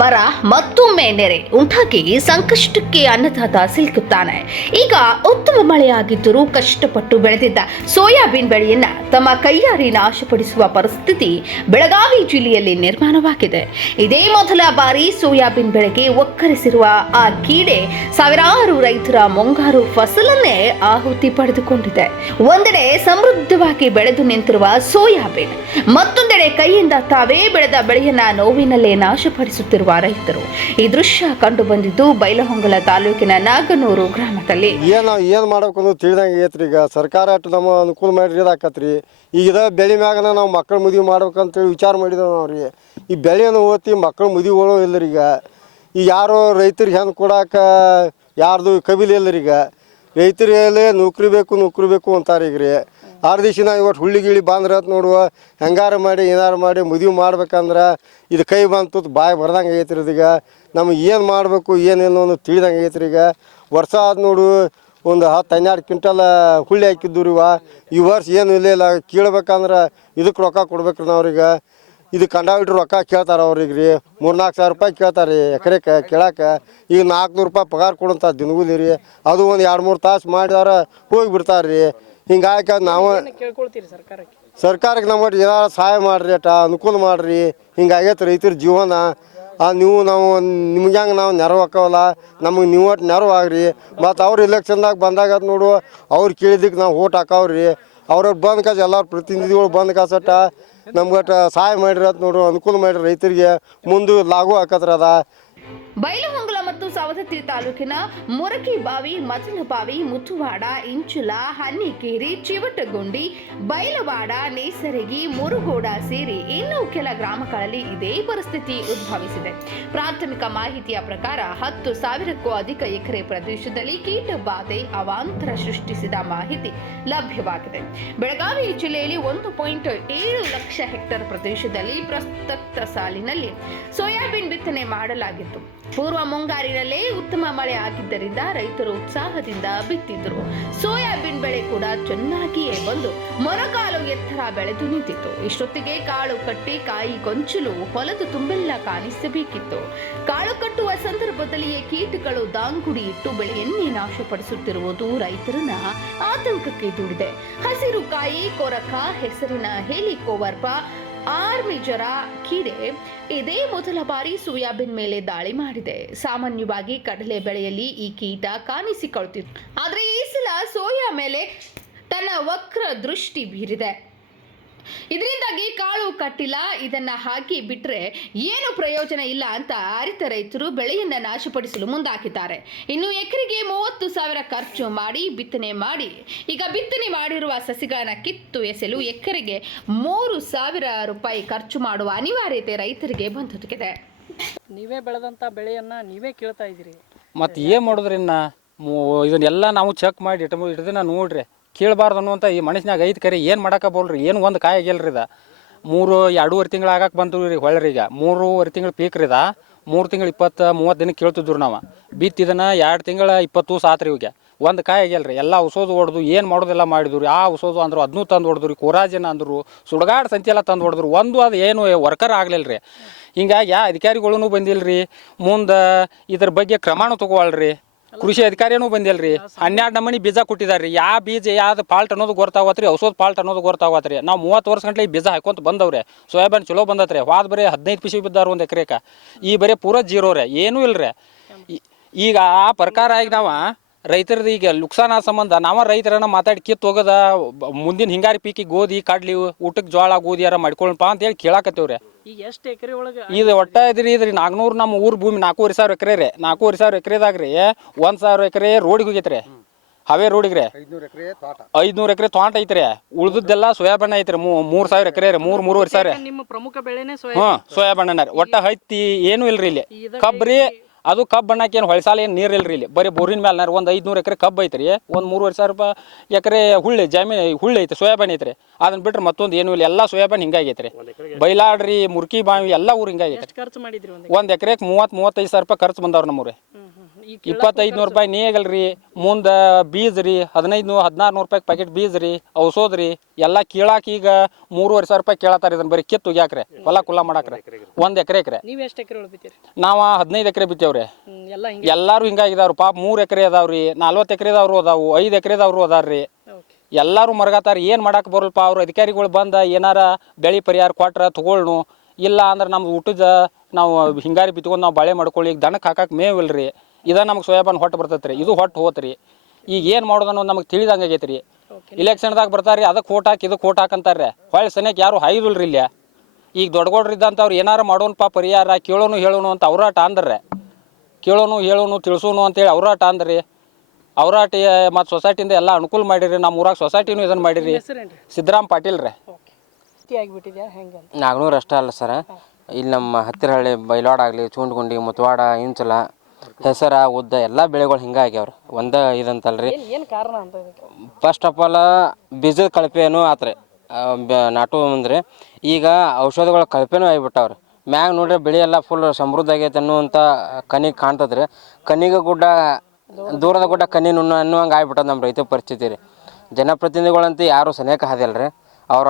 ಬರ ಮತ್ತೊಮ್ಮೆ ನೆರೆ ಉಂಟಾಗಿ ಸಂಕಷ್ಟಕ್ಕೆ ಅನ್ನದಾತ ಸಿಲುಕುತ್ತಾನೆ. ಈಗ ಉತ್ತಮ ಮಳೆಯಾಗಿದ್ದರೂ ಕಷ್ಟಪಟ್ಟು ಬೆಳೆದಿದ್ದ ಸೋಯಾಬೀನ್ ಬೆಳೆಯನ್ನ ತಮ್ಮ ಕೈಯಾರೆ ನಾಶಪಡಿಸುವ ಪರಿಸ್ಥಿತಿ ಬೆಳಗಾವಿ ಜಿಲ್ಲೆಯಲ್ಲಿ ನಿರ್ಮಾಣವಾಗಿದೆ. ಇದೇ ಮೊದಲ ಬಾರಿ ಸೋಯಾಬೀನ್ ಬೆಳೆಗೆ ಒಕ್ಕರಿಸಿರುವ ಆ ಕೀಡೆ ಸಾವಿರಾರು ರೈತರ ಮುಂಗಾರು ಫಸಲನ್ನೇ ಆಹುತಿ ಪಡೆದುಕೊಂಡಿದೆ. ಒಂದೆಡೆ ಸಮೃದ್ಧವಾಗಿ ಬೆಳೆದು ನಿಂತಿರುವ ಸೋಯಾಬೀನ್, ಮತ್ತೊಂದೆಡೆ ಕೈಯಿಂದ ತಾವೇ ಬೆಳೆದ ಬೆಳೆಯನ್ನ ನೋವಿನಲ್ಲೇ ನಾಶಪಡಿಸುತ್ತಿರುವ ರೈತರು. ಈ ದೃಶ್ಯ ಕಂಡು ಬಂದಿದ್ದು ಬೈಲಹೊಂಗಲ ತಾಲೂಕಿನ ನಾಗನೂರು ಗ್ರಾಮದಲ್ಲಿ. ಏನ್ ಮಾಡಬೇಕು ತಿಳಿದಂಗೆ ಐತ್ರಿ. ಈಗ ಸರ್ಕಾರ ಅಷ್ಟು ನಮ್ಮ ಅನುಕೂಲ ಮಾಡಿ ಇದಾಕತ್ರಿ. ಈಗ ಇದ ಬೆಳೆ ಮ್ಯಾಗನ ನಾವು ಮಕ್ಕಳ ಮದುವೆ ಮಾಡ್ಬೇಕಂತೇಳಿ ವಿಚಾರ ಮಾಡಿದೆವು ನಾವ್ರಿ. ಈ ಬೆಳೆಯನ್ನು ಓದ್ತಿ ಮಕ್ಕಳ ಮದುವೆಗಳು ಇಲ್ಲರಿ. ಈಗ ಯಾರು ರೈತರಿಗೆ ಹೆಣ್ಣು ಕೊಡಾಕ ಯಾರ್ದು ಕಬಿಲಿ ಇಲ್ಲರೀಗ. ರೈತರಿಗೆ ನೌಕರಿ ಬೇಕು ಅಂತಾರೆ ಈಗ ರೀ. ಆರು ದಿವಸ ಇವತ್ತು ಹುಳ್ಳಿ ಗಿಳಿ ಬಂದ್ರೆ ಅಂತ ನೋಡುವ ಹೆಂಗಾರು ಮಾಡಿ ಏನಾರು ಮಾಡಿ ಮದುವೆ ಮಾಡ್ಬೇಕಂದ್ರೆ ಇದು ಕೈ ಬಂತು ಬಾಯಿ ಬರ್ದಂಗೆ ಆಗೈತ್ರಿ. ಇದೀಗ ನಮಗೆ ಏನು ಮಾಡಬೇಕು ಏನೇನು ಅನ್ನೋ ತಿಳಿದಂಗೆ ಆಗೈತ್ರಿ. ಈಗ ವರ್ಷ ಆದ ನೋಡು ಒಂದು 10-12 ಕ್ವಿಂಟಲ್ ಹುಳ್ಳಿ ಹಾಕಿದ್ದು ರೀ. ಈ ವರ್ಷ ಏನು ಇಲ್ಲ ಕೀಳ್ಬೇಕಂದ್ರೆ ಇದಕ್ಕೆ ರೊಕ್ಕ ಕೊಡ್ಬೇಕ್ರಿ ನಾವ್ರೀಗ. ಇದು ಕಂಡಾಬಿಟ್ರು ರೊಕ್ಕ ಕೇಳ್ತಾರೆ ಅವ್ರಿಗೆ ರೀ. 3-4 ಸಾವಿರ ರೂಪಾಯಿ ಕೇಳ್ತಾರೆ ಎಕರೆಗೆ ಕೇಳಕ್ಕೆ. ಈಗ 400 ರೂಪಾಯಿ ಪಗಾರ ಕೊಡಂತ ದಿನಗೂಲಿ ರೀ. ಅದು ಒಂದು 2-3 ತಾಸು ಮಾಡಿದಾರ ಹೋಗಿಬಿಡ್ತಾರೆ ರೀ. ಹಿಂಗಾಗಿ ನಾವು ಸರ್ಕಾರಕ್ಕೆ ನಮ್ಮ ಏನಾರು ಸಹಾಯ ಮಾಡಿರಿ, ಅನುಕೂಲ ಮಾಡಿರಿ. ಹಿಂಗಾಗೈತೆ ರೈತರ ಜೀವನ. ನೀವು ನಾವು ನಿಮ್ಗೆ ಹೆಂಗೆ ನಾವು ನೆರವು ಹಾಕವಲ್ಲ, ನಮಗೆ ನೀವು ಒಟ್ಟು ನೆರವು ಆಗ್ರಿ. ಮತ್ತು ಅವ್ರು ಇಲೆಕ್ಷನ್ದಾಗ ಬಂದಾಗ ನೋಡು ಅವ್ರು ಕೇಳಿದ್ದಕ್ಕೆ ನಾವು ಓಟ್ ಹಾಕವ್ರಿ. ಅವ್ರವ್ರು ಬಂದ್ ಕಾಸು ಎಲ್ಲರೂ ಪ್ರತಿನಿಧಿಗಳು ಬಂದ್ ಕಾಸಟ್ಟ ನಮ್ಗಟ್ಟ ಸಹಾಯ ಮಾಡಿರಿ ಅಂತ ನೋಡು, ಅನುಕೂಲ ಮಾಡಿರಿ ರೈತರಿಗೆ. ಮುಂದೆ ಲಾಗೂ ಹಾಕತ್ರ ಅದ. ಬೈಲಹೊಂಗಲ ಮತ್ತು ಸವದತ್ತಿ ತಾಲೂಕಿನ ಮುರಕಿಬಾವಿ, ಮಚಲಬಾವಿ, ಮುತ್ತುವಾಡ, ಇಂಚುಲ, ಹನ್ನಿಕೇರಿ, ಚಿವಟಗುಂಡಿ, ಬೈಲವಾಡ, ನೇಸರಗಿ, ಮುರುಗೋಡ ಸೇರಿ ಇನ್ನೂ ಕೆಲ ಗ್ರಾಮಗಳಲ್ಲಿ ಇದೇ ಪರಿಸ್ಥಿತಿ ಉದ್ಭವಿಸಿದೆ. ಪ್ರಾಥಮಿಕ ಮಾಹಿತಿಯ ಪ್ರಕಾರ 10,000ಕ್ಕೂ ಅಧಿಕ ಎಕರೆ ಪ್ರದೇಶದಲ್ಲಿ ಕೀಟ ಬಾಧೆ ಅವಾಂತರ ಸೃಷ್ಟಿಸಿದ ಮಾಹಿತಿ ಲಭ್ಯವಾಗಿದೆ. ಬೆಳಗಾವಿ ಜಿಲ್ಲೆಯಲ್ಲಿ 1.7 ಲಕ್ಷ ಹೆಕ್ಟೇರ್ ಪ್ರದೇಶದಲ್ಲಿ ಪ್ರಸಕ್ತ ಸಾಲಿನಲ್ಲಿ ಸೋಯಾಬೀನ್ ಬಿತ್ತನೆ ಮಾಡಲಾಗಿತ್ತು. ಪೂರ್ವ ಮುಂಗಾರಿನಲ್ಲೇ ಉತ್ತಮ ಮಳೆ ಆಗಿದ್ದರಿಂದ ರೈತರು ಉತ್ಸಾಹದಿಂದ ಬಿತ್ತಿದ್ರು. ಸೋಯಾಬೀನ್ ಬೆಳೆ ಕೂಡ ಚೆನ್ನಾಗಿಯೇ ಬಂದು ಮೊರಕಾಲು ಎತ್ತರ ಬೆಳೆದು ನಿಂತಿತ್ತು. ಇಷ್ಟೊತ್ತಿಗೆ ಕಾಳು ಕಟ್ಟಿ ಕಾಯಿ ಗೊಂಚಲು ಹೊಲದ ತುಂಬೆಲ್ಲ ಕಾಣಿಸಬೇಕಿತ್ತು. ಕಾಳು ಕಟ್ಟುವ ಸಂದರ್ಭದಲ್ಲಿಯೇ ಕೀಟಗಳು ದಾಂಗುಡಿ ಇಟ್ಟು ಬೆಳೆಯನ್ನೇ ನಾಶಪಡಿಸುತ್ತಿರುವುದು ರೈತರನ್ನ ಆತಂಕಕ್ಕೆ ದೂಡಿದೆ. ಹಸಿರು ಕಾಯಿ ಕೊರಕ ಹೆಸರಿನ ಹೆಲಿಕೋವರ್ಪ ಆರ್ಮಿಜರ ಕೀಡೆ ಇದೇ ಮೊದಲ ಬಾರಿ ಸೋಯಾಬೀನ್ ಮೇಲೆ ದಾಳಿ ಮಾಡಿದೆ. ಸಾಮಾನ್ಯವಾಗಿ ಕಡಲೆ ಬೆಳೆಯಲ್ಲಿ ಈ ಕೀಟ ಕಾಣಿಸಿಕೊಳ್ಳುತ್ತಿತ್ತು. ಆದರೆ ಈ ಸಲ ಸೋಯಾ ಮೇಲೆ ತನ್ನ ವಕ್ರ ದೃಷ್ಟಿ ಬೀರಿದೆ. ಇದರಿಂದಾಗಿ ಕಾಳು ಕಟ್ಟಿಲ್ಲ, ಇದನ್ನ ಹಾಕಿ ಬಿಟ್ರೆ ಏನು ಪ್ರಯೋಜನ ಇಲ್ಲ ಅಂತ ಅರಿತ ರೈತರು ಬೆಳೆಯನ್ನ ನಾಶಪಡಿಸಲು ಮುಂದಾಗಿದ್ದಾರೆ. ಇನ್ನು ಎಕರೆಗೆ 30,000 ಖರ್ಚು ಮಾಡಿ ಬಿತ್ತನೆ ಮಾಡಿ ಈಗ ಬಿತ್ತನೆ ಮಾಡಿರುವ ಸಸಿಗಳನ್ನ ಕಿತ್ತು ಎಸೆಲು ಎಕರೆಗೆ 3,000 ರೂಪಾಯಿ ಖರ್ಚು ಮಾಡುವ ಅನಿವಾರ್ಯತೆ ರೈತರಿಗೆ ಬಂದೊದಗಿದೆ. ನೀವೇ ಬೆಳೆದಂತ ಬೆಳೆಯನ್ನ ನೀವೇ ಕೇಳ್ತಾ ಇದ್ದೀರಿ. ಮತ್ತೆ ಏನು ಮಾಡೋದ್ರಿ? ಇದನ್ನೆಲ್ಲ ನಾವು ಚೆಕ್ ಮಾಡಿ ಇಟ್ಟದನ್ನ ನೋಡ್ರಿ, ಕೇಳಬಾರ್ದು ಅನ್ನುವಂಥ ಈ ಮನುಷ್ಯನಾಗ ಐದು ಕರೆ ಏನು ಮಾಡಕ್ಕೆ ಬೋಲ್ರಿ. ಏನು ಒಂದು ಕಾಯಿ ಆಗಿಲ್ರಿ. 2.5 ತಿಂಗಳು ಆಗಕ್ಕೆ ಬಂತು ರೀ. ಹೊಳ್ಳಿಗ 3.5 ತಿಂಗಳು ಪೀಕ್ ರೀ. 3 ತಿಂಗಳು 20-30 ದಿನಕ್ಕೆ ಕೇಳ್ತಿದ್ರು ನಾವು. ಬಿತ್ತಿದನ 2 ತಿಂಗಳ 20 ದಿವಸ ಆತ್ರಿ. ಇವಾಗ ಒಂದು ಕಾಯಿ ಆಗಿಲ್ರಿ. ಎಲ್ಲ ಔಷಧ ಹೊಡೆದು ಏನು ಮಾಡೋದೆಲ್ಲ ಮಾಡಿದ್ರು. ಆ ಔಷಧ ಅಂದರು ಅದನ್ನೂ ತಂದು ಹೊಡೆದ್ರು. ಕೋರಾಜಿನ ಅಂದರು, ಸುಡುಗಾಡು ಸಂಚಿ ಎಲ್ಲ ತಂದು ಹೊಡೆದ್ರು. ಒಂದು ಅದು ಏನು ವರ್ಕರ್ ಆಗಲಿಲ್ಲ ರೀ. ಹಿಂಗಾಗಿ ಯಾವ ಅಧಿಕಾರಿಗಳೂ ಬಂದಿಲ್ಲ ರೀ. ಮುಂದೆ ಇದ್ರ ಬಗ್ಗೆ ಕ್ರಮನೂ ತಗೋವಲ್ರಿ. ಕೃಷಿ ಅಧಿಕಾರಿನೂ ಬಂದಿಲ್ರಿ. 12 ನಮೂನಿ ಬೀಜ ಕೊಟ್ಟಿದ್ದಾರೆ ರೀ. ಯಾವ ಬೀಜ ಯಾವ್ದು ಫಾಲ್ಟ್ ಅನ್ನೋದು ಗೊತ್ತಾಗತ್ರಿ, ಔಷಧ ಫಾಲ್ಟ್ ಅನ್ನೋದು ಗೊತ್ತಾಗತ್ರಿ. ನಾವು 30 ವರ್ಷ ಗಂಟೆ ಈ ಬೀಜ ಹಾಕೊಂತ ಬಂದವ್ರೆ. ಸೋಯಾಬೀನ್ ಚಲೋ ಬಂದತ್ರಿ. ವಾದ ಬರೀ 15 ಪಿಸಿ ಬಿದ್ದಾರ ಒಂದು ಎಕರೆಕ. ಈ ಬರೀ ಪೂರ ಜೀರೋ ರೀ, ಏನೂ ಇಲ್ರಿ. ಈಗ ಆ ಪ್ರಕಾರ ಆಗಿ ನಾವು ರೈತರದ್ದು ಈಗ ನುಕ್ಸಾನ ಸಂಬಂಧ ನಾವು ರೈತರನ್ನ ಮಾತಾಡಿ ಕಿತ್ತು ಹೋಗೋದ ಮುಂದಿನ ಹಿಂಗಾರಿ ಪೀಕಿಗೆ ಗೋಧಿ ಕಡ್ಲಿ ಊಟಕ್ಕೆ ಜೋಳ ಗೋಧಿ ಯಾರ ಮಾಡ್ಕೊಳ್ಳಪ್ಪ ಅಂತೇಳಿ ಕೇಳಾಕತ್ತೇವ್ರಿ. ಈಗ ಎಷ್ಟು ಎಕರೆ ಒಳಗೆ ಇದು ಒಟ್ಟ ಇದ್ರಿ 400 ನಮ್ಮ ಊರು ಭೂಮಿ 4,500 ಎಕರೆ ರೀ. 4,500 ಎಕರೆದಾಗ ರೀ 1,000 ಎಕರೆ ರೋಡಿಗೆ ಹೋಗೈತ್ರಿ. ಹವೇ ರೋಡಿಗೆ ರೀ 500 ಎಕರೆ ತೋಟ ಐತ್ರಿ. ಉಳ್ದದ್ದೆಲ್ಲ ಸೋಯಾಬೀನ್ ಐತ್ರಿ. 3,000 ಎಕರೆ ರೀ. 3-3.5 ಸಾವಿರ. ನಿಮ್ಮ ಪ್ರಮುಖ ಬೆಳೆನೇ ಸೋಯಾಬೀನ್ ರೀ. ಒಟ್ಟ ಹತ್ತಿ ಏನೂ ಇಲ್ರಿ ಇಲ್ಲಿ. ಕಬ್ರಿ ಅದು ಕಬ್ಬು ಬಣ್ಣಕ್ಕೆ ಏನು ಹೊಳಸಾಲ ಏನು ನೀರು ಇಲ್ರಿ ಇಲ್ಲಿ ಬರೀ ಬೋರಿನ ಮೇಲೆ ಒಂದು 500 ಎಕರೆ ಕಬ್ಬು ಐತ್ರಿ, ಒಂದು 3,500 ಎಕರೆ ಹುಳ್ಳಿ ಐತೆ, ಸೋಯಾಬೀನ್ ಐತ್ರಿ. ಅದನ್ನ ಬಿಟ್ರೆ ಮತ್ತೊಂದು ಏನೂ ಇಲ್ಲ, ಎಲ್ಲ ಸೋಯಾಬೀನ್ ಹಿಂಗಾಗೈತ್ರಿ. ಬೈಲಾಡ್ರಿ, ಮುರ್ಕಿ ಬಾವಿ ಎಲ್ಲ ಊರು ಹಿಂಗಾಗೈತೆ. ಎಷ್ಟು ಖರ್ಚು ಮಾಡಿದ್ರಿ ಒಂದು ಎಕರೆಗೆ 30-35 ಸಾವಿರ ರೂಪಾಯಿ ಖರ್ಚು ಬಂದವ್ರು ನಮ್ಮೂರಿ. ಈಗ 2,500 ರೂಪಾಯಿ ನೇಗಲ್ರಿ, ಮುಂದೆ ಬೀಜ ರೀ, 1,500-1,600 ರೂಪಾಯಿ ಪ್ಯಾಕೆಟ್ ಬೀಜ ರೀ, ಔಷಧ ರೀ ಎಲ್ಲ ಕೀಳಾಕ ಈಗ 3,500 ರೂಪಾಯಿ ಕೇಳತ್ತಾರ. ಇದನ್ನ ಬರೀ ಕಿತ್ತು ಹೋಗ್ಯಾಕ್ರೆ, ಹೊಲ ಕುಲ್ಲ ಮಾಡಾಕ್ರೆ. 1 ಎಕರೆ ನೀವು ಎಷ್ಟು ಎಕರೆ ಉಳ್ಬಿತ್ತೀರಿ? ನಾವು 15 ಎಕರೆ ಬಿತ್ತೇವ್ರಿ. ಎಲ್ಲ ಹಿಂಗೆ ಎಲ್ಲಾರು ಹಿಂಗಾಗಿದಾವ್ರಿ ಪಾಪ. 3 ಎಕರೆ ಅದಾವ್ರಿ, 40 ಎಕರೆದವ್ರು ಅದಾವು, 5 ಎಕರೆದವ್ರು ಅದಾರ್ರಿ. ಓಕೆ. ಎಲ್ಲಾರು ಮರಗತ್ತಾರ. ಏನು ಮಾಡಕ್ಕೆ ಬರಲ್ಪ. ಅವ್ರು ಅಧಿಕಾರಿಗಳು ಬಂದ ಏನಾರ ಬೆಳೆ ಪರಿಹಾರ ಕೊಟ್ರ ತಗೊಳ್ನು, ಇಲ್ಲ ಅಂದ್ರೆ ನಮ್ದು ಊಟದ ನಾವು ಹಿಂಗಾರಿ ಬಿತ್ಕೊಂಡು ನಾವು ಬಾಳೆ ಮಾಡ್ಕೊಳ್ಳಿ. ಈಗ ದನಕ್ಕೆ ಹಾಕಕ್ಕೆ ಮೇವಿಲ್ರಿ. ಇದ ನಮ್ಗೆ ಸೋಯಾಬೀನ್ ಹೊಟ್ಟು ಬರ್ತೈತ್ರಿ, ಇದು ಹೊಟ್ಟು ಹೋತ್ರಿ. ಈಗ ಏನು ಮಾಡೋದು ಅನ್ನೋದು ನಮಗೆ ತಿಳಿದಂಗೆ ಆಗೈತ್ರಿ. ಇಲೆಕ್ಷನ್ದಾಗ ಬರ್ತಾರ್ರಿ, ಅದಕ್ಕೆ ಓಟ್ ಹಾಕಿ ಇದಕ್ಕೆ ಓಟ್ ಹಾಕಂತಾರೆ. ಹೊಳ್ಳಿ ಸನಿಯಕ್ಕೆ ಯಾರು ಹಾಯ್ದಿಲ್ರಿ ಇಲ್ಲಿ. ಈಗ ದೊಡ್ಡಗೌಡ್ರಿದ್ದಂಥವ್ರು ಏನಾರು ಮಾಡೋಣಪ್ಪ ಪರಿಹಾರ, ಕೇಳೋನು ಹೇಳೋನು ಅಂತ ಅವ್ರಾಟ ಅಂದ್ರೆ, ಕೇಳೋನು ಹೇಳೋನು ತಿಳಿಸೋನು ಅಂತೇಳಿ ಅವ್ರಾಟ ಅಂದ್ರಿ. ಅವ್ರಾಟ ಮತ್ತು ಸೊಸೈಟಿಯಿಂದ ಎಲ್ಲ ಅನುಕೂಲ ಮಾಡಿರಿ. ನಮ್ಮ ಊರಾಗ ಸೊಸೈಟಿನೂ ಇದನ್ನು ಮಾಡಿರಿ. ಹೆಸರೇನ್ರಿ? ಸಿದ್ದರಾಮ್ ಪಾಟೀಲ್ ರೀ. ಓಕೆ. ಆಗಿಬಿಟ್ಟಿದ್ಯಾ ಹೆಂಗೆ ಅಂತ? ನಾಗನೂರು ಅಷ್ಟೇ ಅಲ್ಲ ಸರ, ಇಲ್ಲಿ ನಮ್ಮ ಹತ್ತಿರಹಳ್ಳಿ ಬೈಲಾಡ್ ಆಗಲಿ, ಚೂಂಡ್ಗುಂಡಿ, ಮುತ್ವಾಡ, ಇಂಚಲ, ಹೆಸರ, ಉದ್ದ ಎಲ್ಲ ಬೆಳೆಗಳು ಹಿಂಗೆ ಆಗ್ಯಾವ್ರಿ. ಒಂದೇ ಇದಂತಲ್ರಿ. ಏನು ಕಾರಣ ಅಂತ ಇದಕ್ಕೆ? ಫಸ್ಟ್ ಆಫ್ ಆಲ್ ಬೀಜದ ಕಳಪೆನೂ ಆತ್ರಿ. ನಾಟು ಅಂದ್ರೆ ಈಗ ಔಷಧಗಳ ಕಳಪೆನೂ ಆಗಿಬಿಟ್ಟವ್ರಿ. ಮ್ಯಾಗ ನೋಡ್ರಿ ಬೆಳೆ ಎಲ್ಲ ಫುಲ್ ಸಮೃದ್ಧ ಆಗೈತೆ ಅನ್ನುವಂಥ ಕಣ್ಣಿಗೆ ಕಾಣ್ತದ್ರಿ. ಕಣ್ಣಿಗೆ ಗುಡ್ಡ, ದೂರದ ಗುಡ್ಡ ಕಣ್ಣಿ ನುಣ್ಣು ಅನ್ನುವಂಗೆ ಆಗ್ಬಿಟ್ಟದ ನಮ್ಮ ರೈತ ಪರಿಸ್ಥಿತಿ ರೀ. ಜನಪ್ರತಿನಿಧಿಗಳಂತೂ ಯಾರು ಸನಿಯಕ್ಕೆ ಹಾದಿಲ್ರಿ. ಅವ್ರ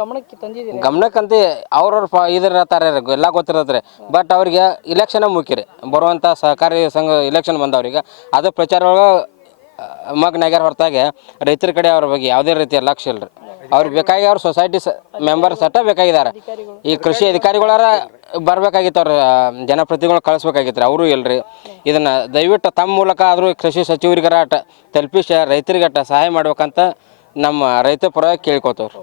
ಗಮನಕ್ಕೆ ತಂದಿದ್ದೀರಿ? ಗಮನಕ್ಕಂತ ಅವ್ರವ್ರ ಇದಿರತ್ತಾರೆ, ಎಲ್ಲ ಗೊತ್ತಿರತ್ರಿ. ಬಟ್ ಅವ್ರಿಗೆ ಇಲೆಕ್ಷನ್ ಮುಖ್ಯರಿ. ಬರುವಂಥ ಸಹಕಾರಿ ಸಂಘ ಇಲೆಕ್ಷನ್ ಬಂದವ್ರಿಗೆ ಅದು ಪ್ರಚಾರ ಒಳಗೆ ಮಗ್ನಾಗ್ಯಾರ ಹೊರತಾಗಿ ರೈತರ ಕಡೆ ಅವ್ರ ಬಗ್ಗೆ ಯಾವುದೇ ರೀತಿಯ ಲಕ್ಷ್ಯ ಇಲ್ರಿ. ಅವ್ರಿಗೆ ಬೇಕಾಗಿ ಅವ್ರ ಸೊಸೈಟಿ ಮೆಂಬರ್ಸ್ ಅಟ್ಟ ಬೇಕಾಗಿದ್ದಾರೆ. ಈ ಕೃಷಿ ಅಧಿಕಾರಿಗಳಾರ ಬರ್ಬೇಕಾಗಿತ್ತು, ಅವ್ರ ಜನಪ್ರತಿನಿಧಿಗಳು ಕಳಿಸ್ಬೇಕಾಗಿತ್ತು. ಅವರು ಇಲ್ರಿ. ಇದನ್ನು ದಯವಿಟ್ಟು ತಮ್ಮ ಮೂಲಕ ಆದರೂ ಕೃಷಿ ಸಚಿವರಿಗರ ತಲುಪಿಸಿ ರೈತರಿಗಟ್ಟ ಸಹಾಯ ಮಾಡ್ಬೇಕಂತ ನಮ್ಮ ರೈತ ಪರವಾಗಿ ಕೇಳ್ಕೊತವ್ರಿ.